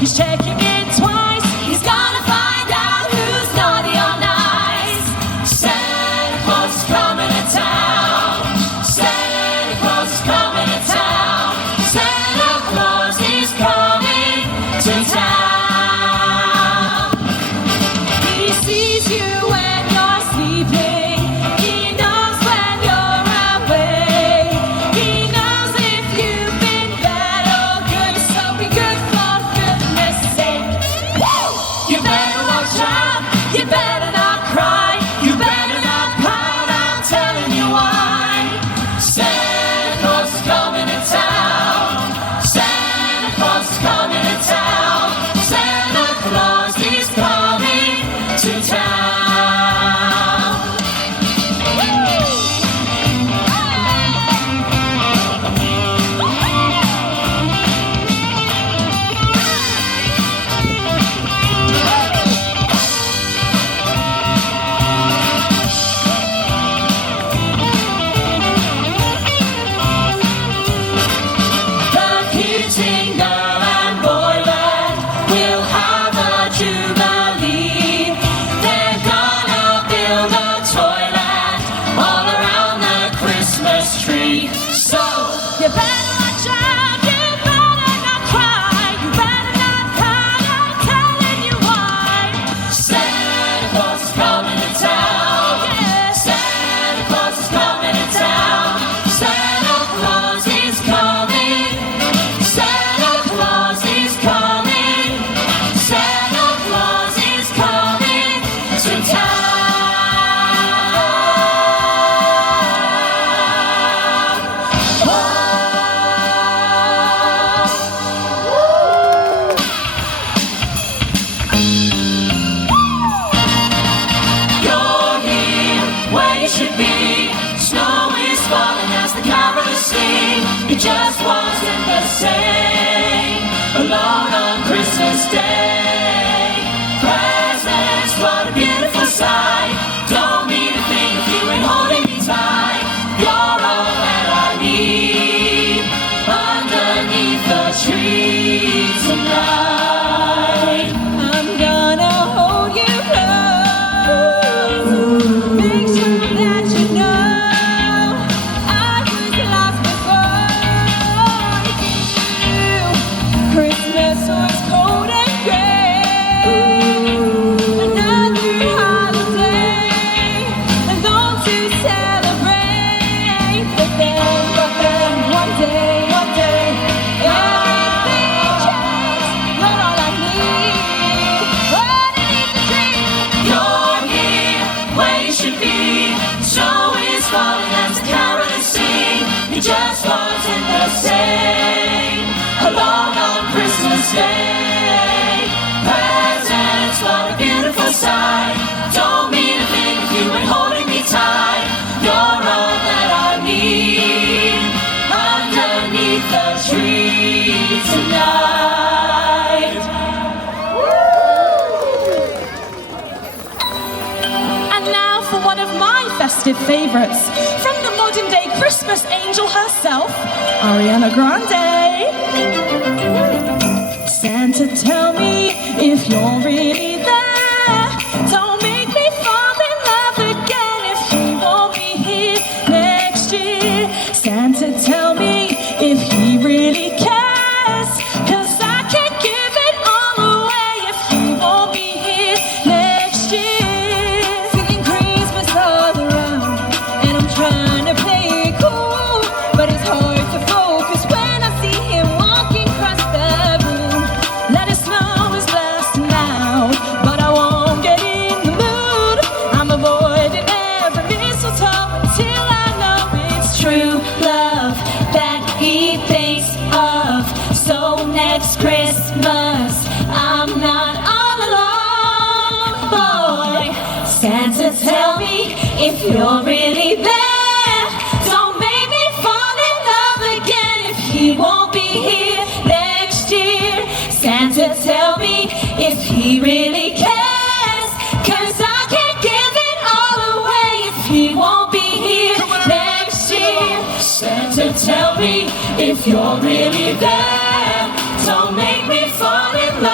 He's checking in twice. He's gonna find out who's naughty or nice. Santa Claus is coming to town. Santa Claus is coming to town. Santa Claus is coming to town. He sees you when you're sleeping. He knows when you're awake. He knows if you've been bad or good. So be good for goodness sake. Woo! You better watch out. You better not cry. You better not pout. I'm telling you why. Santa Claus is coming to town. Santa Claus is coming to town. Santa Claus is coming to town. The kids in girl and boyland will have a jubilee. They're gonna build a toyland all around the Christmas tree. So you better watch out, you better not cry, you better not pout. I'm telling you why. Santa Claus is coming to town. Yeah. Santa Claus is coming to town. Santa Claus is coming. Santa Claus is coming. Santa Claus is coming to town. You're here where you should be. Snow is falling as the carolers sing. It just wasn't the same alone on Christmas Day. Presents, what a beautiful sight. Don't mean a thing if you ain't holding me tight. You're all that I need underneath the tree tonight. I'm gonna hold you close. Make sure that you know I was lost before you. Christmas was cold and gray. Another holiday, and those who celebrate. But then, one day, everything changed. You're all I need underneath the tree. You're here where you should be. Snow is falling as the carolers sing. It just wasn't the same alone on Christmas Day. Presents, what a beautiful sight. Don't mean a thing if you ain't holding me tight. You're all that I need underneath the tree tonight. And now for one of my festive favorites from the modern day Christmas angel herself, Ariana Grande. Santa, tell me if you're really there. Don't make me fall in love again if he won't be here next year. Santa, tell me if he really cares, 'cause I can't give it all away if he won't be here next year. Feeling Christmas all around, and I'm trying to play it cool, but it's hard to focus when I see him walking across the room. Let us know his blessed now, but I won't get in the mood. I'm avoiding every mistletoe until I know it's true love that he thinks of. So next Christmas, I'm not all alone, boy. Santa, tell me if you're really there. Don't make me fall in love again if he won't be here next year. Santa, tell me if he really cares, 'cause I can't give it all away if he won't be here next year. Santa, tell me if you're really there. Don't make me fall in love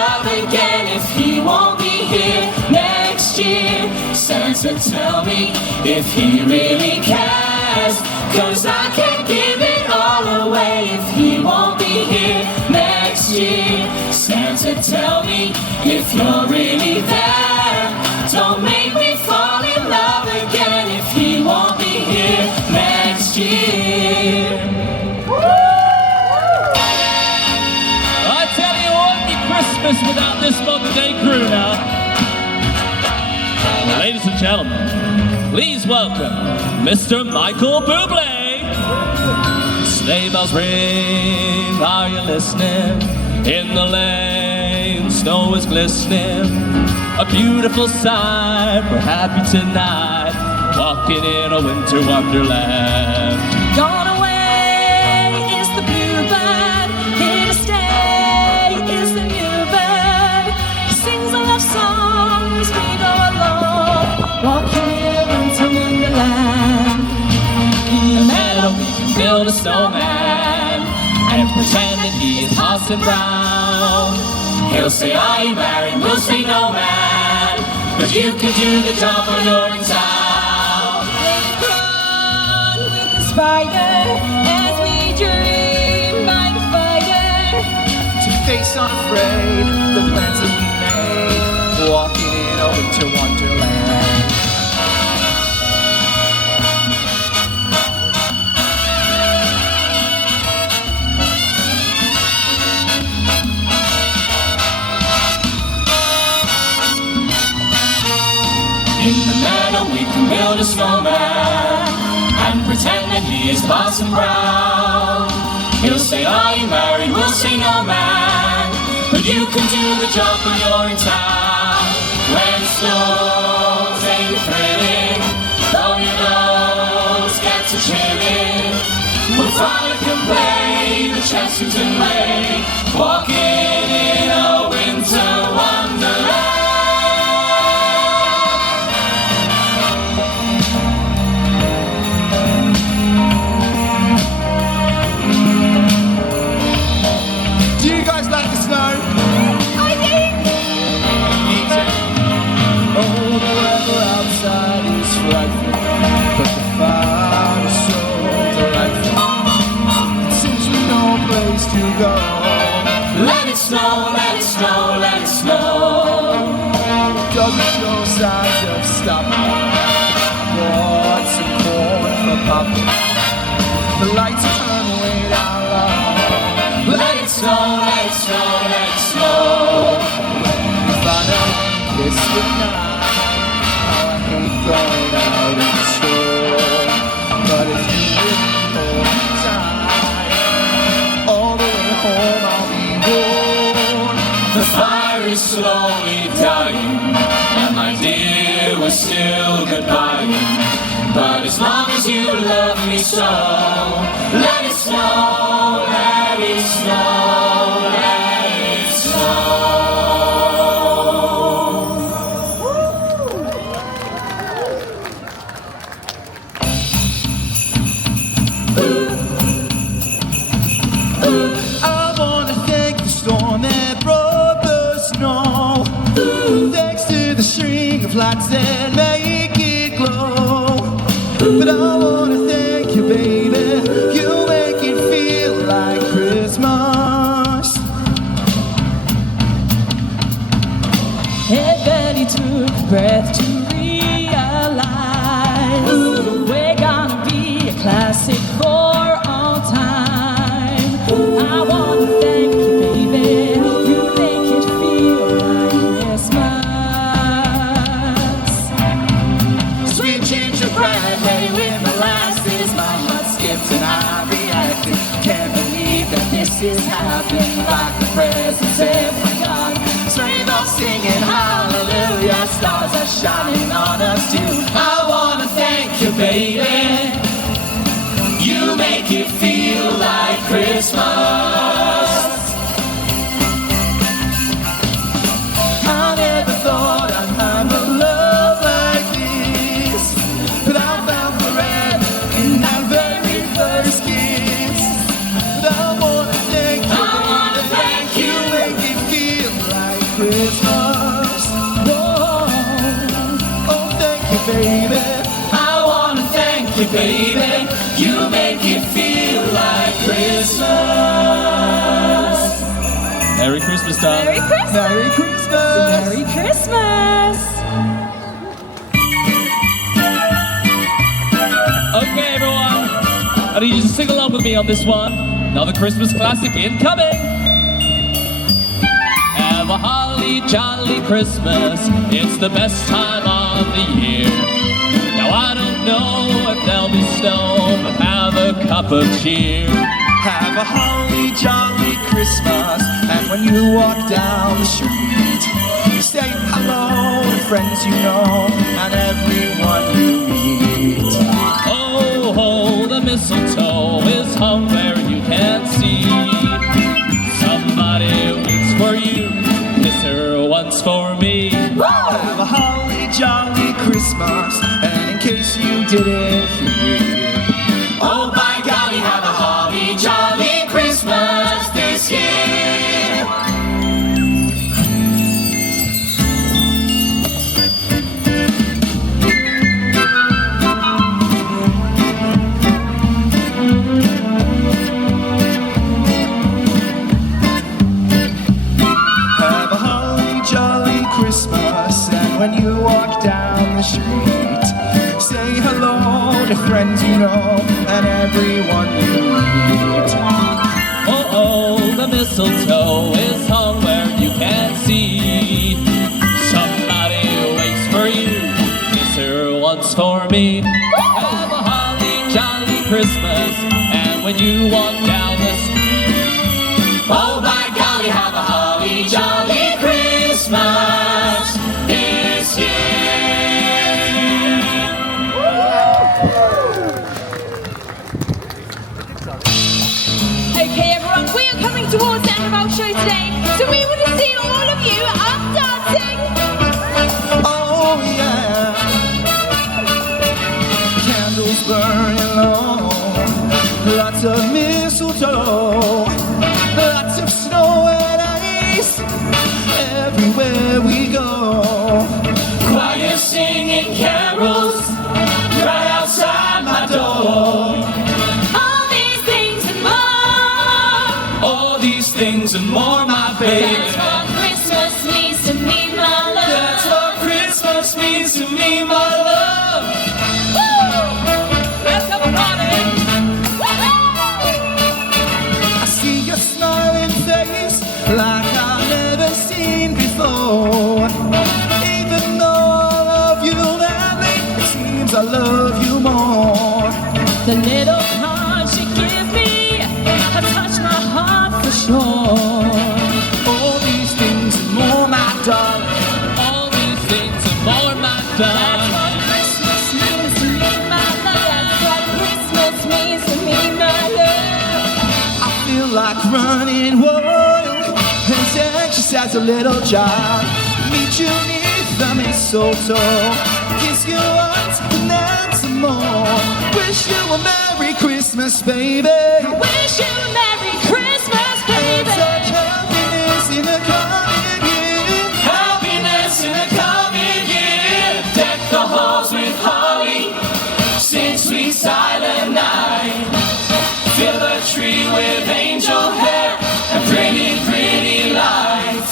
Santa, tell me if he really cares. 'Cause I can't give it all away if he won't be here next year. Santa, tell me if you're really there. Don't make me fall in love again if he won't be here next year. I tell you what, be Christmas without this modern day crew now. Ladies and gentlemen, please welcome Mr. Michael Bublé. Sleigh bells ring, are you listening? In the lane, snow is glistening. A beautiful sight, we're happy tonight, walking in a winter wonderland. Gone away is the bluebird, here to stay is the new bird. He sings a love song as we go along, walking in a winter wonderland. In the meadow we can build a snowman and pretend that he is Parson Brown. He'll say, are you married? We'll say, no man, but you can do the job when you're in town. Run with the spider as we dream by the fire. To face unafraid the plans that we made, walking in a winter wonderland. In the meadow we can build a snowman and pretend that he is Parson Brown. He'll say, are you married? We'll say, no man, but you can do the job when you're in town. When it snows ain't it thrilling, though your nose gets a chilling. We'll frolic and play the Chessington way, walking in a winter wonderland. Do you guys like the snow? I do. Me too. Oh, the weather outside is frightful, but the fire is so delightful. It seems we've no place to go. Let it snow, let it snow, let it snow. Doesn't show signs of stopping. Bought some corn for popping. The lights turn way down low. Let it snow, let it snow, let it snow. Finally, kiss goodnight. How I hate going out in the store. But if you really hold me tight, all the way home I'll be warm. The fire is slowly dying, and my dear, we're still goodbye. But as long as you love me so, let it snow, let it snow, let it snow. I wanna thank the storm that brought the snow. Thanks to the string of lights that make it glow. But I wanna thank you, baby. You make it feel like Christmas. Everybody took a breath to realize we're gonna be a classic for all time. I wanna thank you, baby. You make it feel like Christmas. Sweet gingerbread lay with molasses. My heart skips and I reacted. Can't believe that this is happening. Like the presents every God. Sleigh bells singing hallelujah. Stars are shining on us too. I wanna thank you, baby. You make it feel like Christmas. I never thought I'd have a love like this, but I found forever in that very first kiss. But I wanna thank you, I wanna thank you. make it feel like Christmas. Whoa. Oh, thank you, baby. I wanna thank you, baby. You make it feel like Christmas. Merry Christmas, Tom. Merry Christmas! Merry Christmas. Merry Christmas! Okay, everyone. I need you to sing along with me on this one. Another Christmas classic incoming. Have a holly jolly Christmas. It's the best time of the year. Now I don't know if there'll be snow, but have a cup of cheer. Have a holly jolly Christmas, and when you walk down the street, say hello to friends you know and everyone you meet. Oh, ho, the mistletoe is hung where you can't see. Somebody waits for you, kiss her once for me. Have a holly jolly Christmas, and in case you didn't hear, Oh, by golly, have a holly jolly Christmas this year. have a holly jolly Christmas, and when you walk down the street, say hello to friends you know and everyone you meet. Oh, oh, the mistletoe is hung where you can't see. Somebody waits for you, kiss her once for me. Have a holly jolly Christmas, and when you walk down the street, oh, by golly, have a holly jolly Christmas this year. Okay, everyone, we are coming towards the end of our show today, so we want to see all of you up dancing. Oh yeah, candles burning low, lots of mistletoe, lots of snow and ice, everywhere we go. Choir singing carols right outside my door. All these things and more. All these things and more, my baby. That's what Christmas means to me, my love. That's what Christmas means to me, my love. Let's have a party. I see your smiling face like I've never seen before. Even though I love you madly, it seems I love you more. The little cards you give me have touched my heart for sure. All these things and more, my darling. All these things and more, my That's what darling. Christmas means to me, my love. That's what Christmas means to me, my love. I feel like running wild as anxious as a little child. Meet you neath the mistletoe, kiss you once and then some more. Wish you a Merry Christmas, baby. Wish you a Merry Christmas, And baby. such happiness in the coming year. Happiness in the coming year. Deck the halls with holly. Sing sweet silent night. Fill the tree with angel hair and pretty, pretty lights.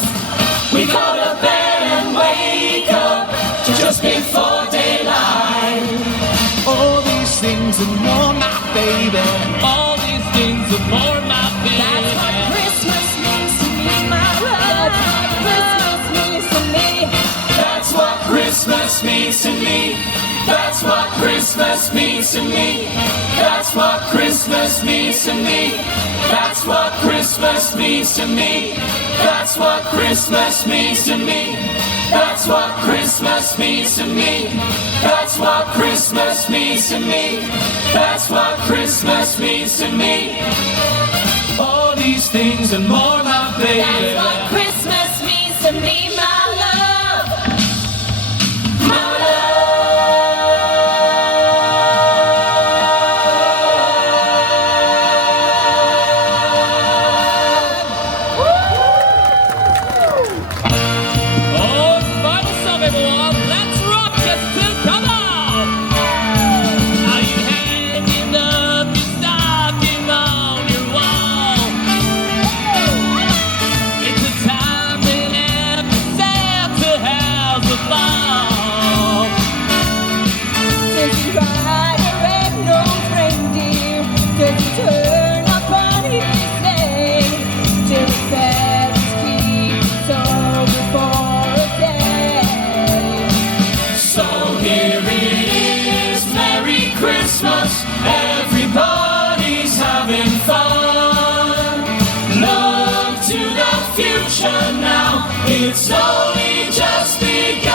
We go to bed and wake up just before daylight. All these things and more, my baby. All these things and more, my baby. That's what Christmas means to me, my love. That's what Christmas means to me. That's what Christmas means to me. That's what Christmas means to me. That's what Christmas means to me. That's what Christmas means to me. That's what Christmas means to me. That's what Christmas means to me. That's what Christmas means to me. All these things and more, my baby. That's what Christmas means to me, my love. My Oh, final song, everyone. Let's rock, Chessington. Come on. future now. It's only just begun.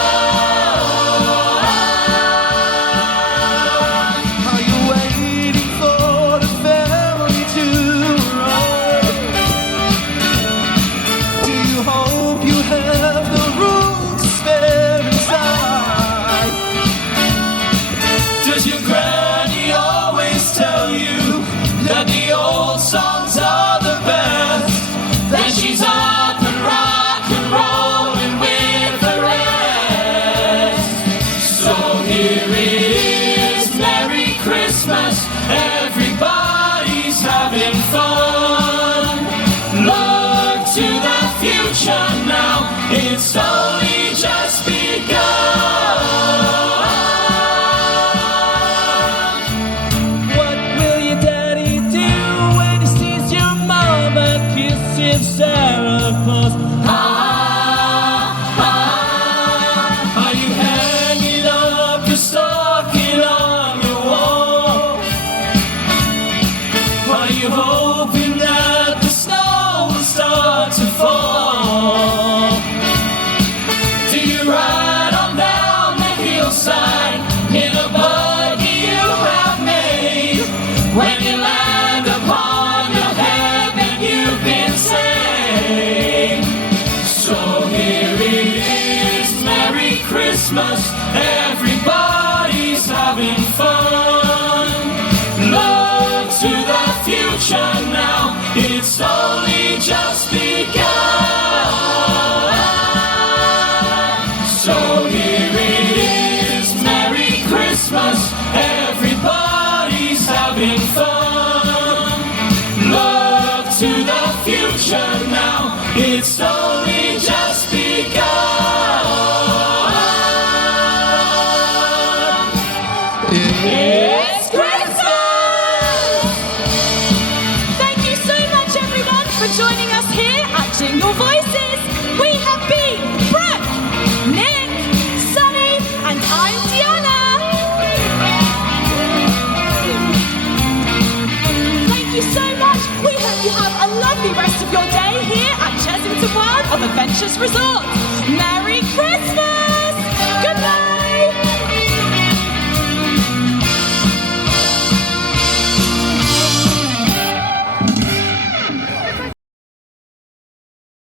Are you waiting for the family to arrive? Do you hope you have the room to spare inside? Does your granny always tell you that the old songs are the best? Then she's up and rock and rolling with the rest. So here it is, Merry Christmas, everybody's having fun. Look to the future now, it's only just begun. What will your daddy do when he sees your mama kissing Santa Claus? Are you hanging up your stocking on your wall? Are you hoping that the snow will start to fall? Do you ride on down the hillside in a buggy you have made? When you land upon your head, then you've been saved. So here it is, Merry Christmas, everybody's having fun. Look to the future now, it's only just begun. So here it is, Merry Christmas, everybody's having fun. Look to the future now, it's only just begun. It's Christmas! Thank you so much, everyone, for joining us here at Jingle Voices. We have been Brooke, Nick, Sunny, and I'm Diana. Thank you so much. We hope you have a lovely rest of your day here at Chessington World of Adventures Resort. Merry Christmas!